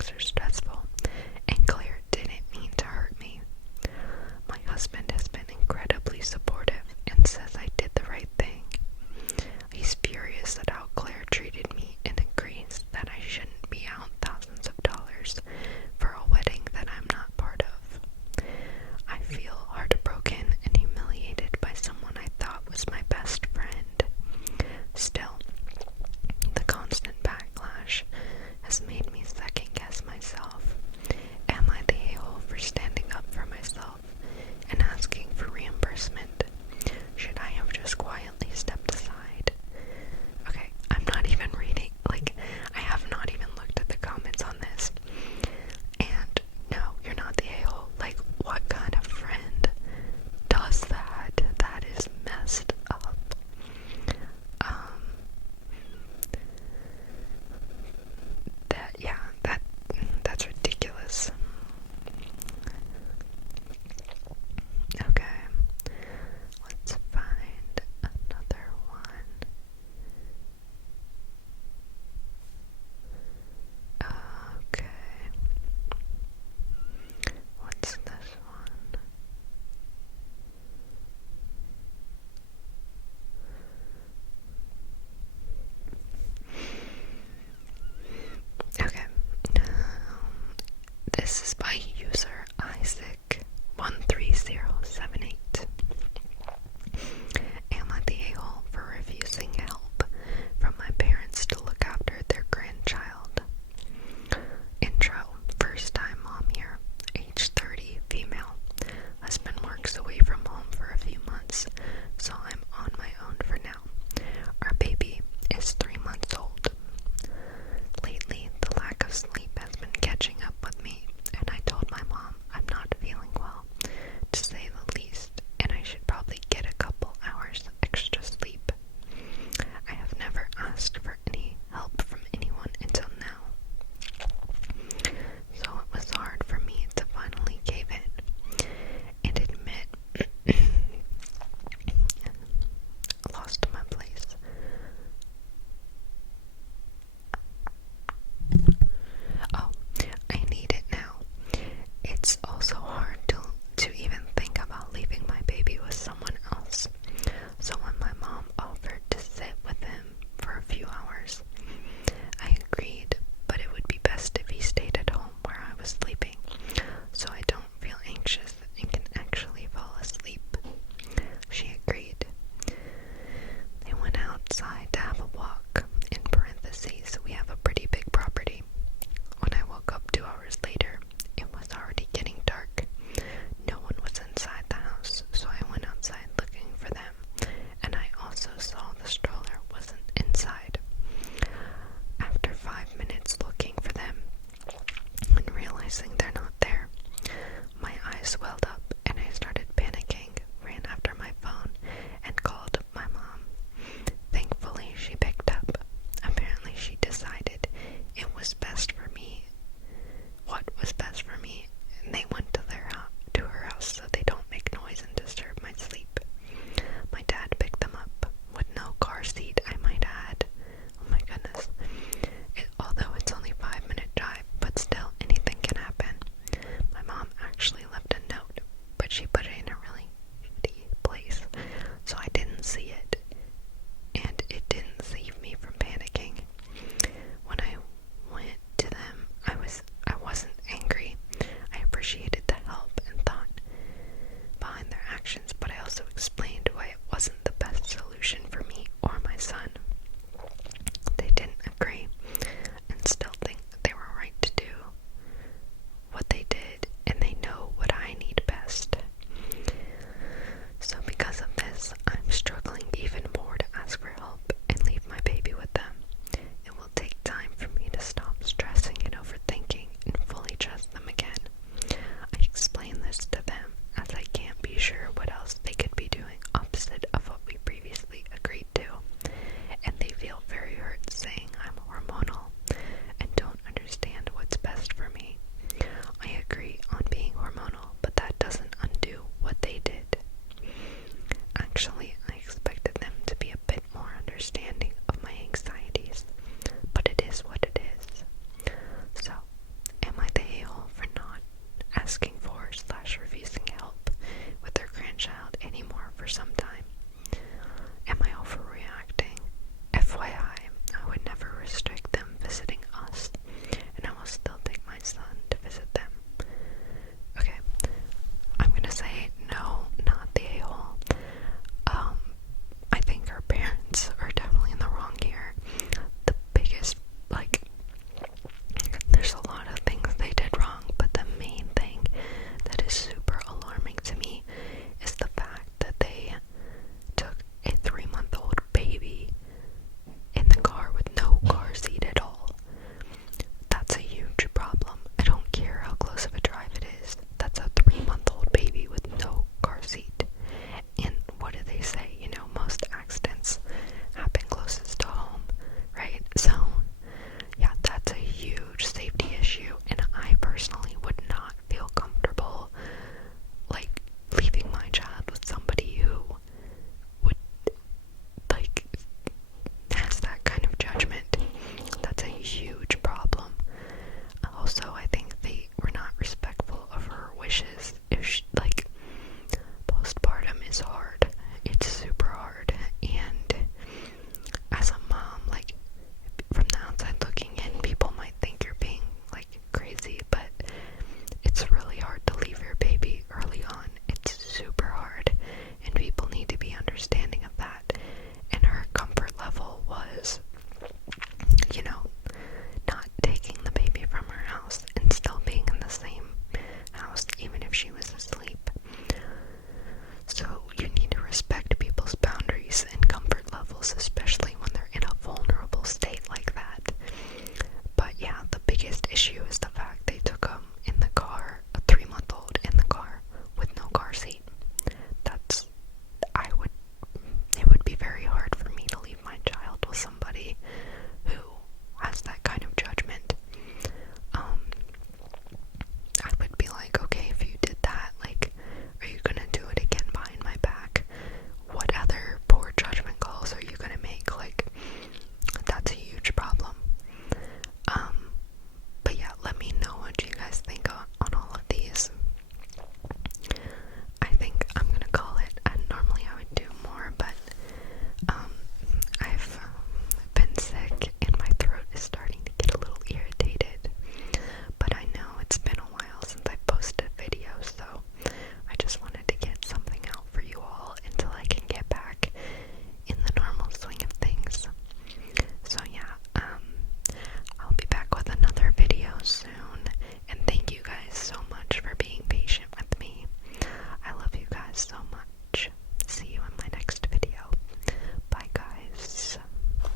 things are stressful, and Claire didn't mean to hurt me. My husband has been incredibly supportive and says I did the right thing. He's furious at how Claire treated me and agrees that I shouldn't be out thousands of dollars for a wedding that I'm not part of. I feel heartbroken and humiliated by someone I thought was my best friend. Still, the constant backlash has made me second guess myself. Am I the a-hole for standing up for myself and asking for reimbursement? Should I have just quietly stepped aside? Okay, I'm not even reading, I have not even looked at the comments on this. And no, you're not the a-hole. What kind of friend does that? That is messed up. That's ridiculous. Okay, let's find another one. Okay, what's this one? Okay, this is by user Isaac13078. Am I the a-hole for refusing help from my parents to look after their grandchild? Intro, first time mom here, age 30, female. Husband works away from home for a few months, so I'm on my own for now. Our baby is 3 months old. Lately, the lack of sleep has been catching up with me, and I told my mom I'm not feeling well, to say the least, and I should probably get a couple hours extra sleep. I have never asked for any help from anyone until now, so it was hard for me to finally cave in and admit I lost my place. Oh, I need it now. It's also hard to even think about leaving my baby with someone else. So when my mom offered to sit with him for a few hours, I agreed, but it would be best if he stayed at home where I was sleeping, so I don't feel anxious and can actually fall asleep. She agreed. They went outside to have a walk. In parentheses, we have a pretty big property. When I woke up 2 hours later, it was already getting dark. No one was inside the house, so I went outside looking for them, and I also saw the stroller wasn't inside. After 5 minutes looking for them and realizing they're not there, my eyes welled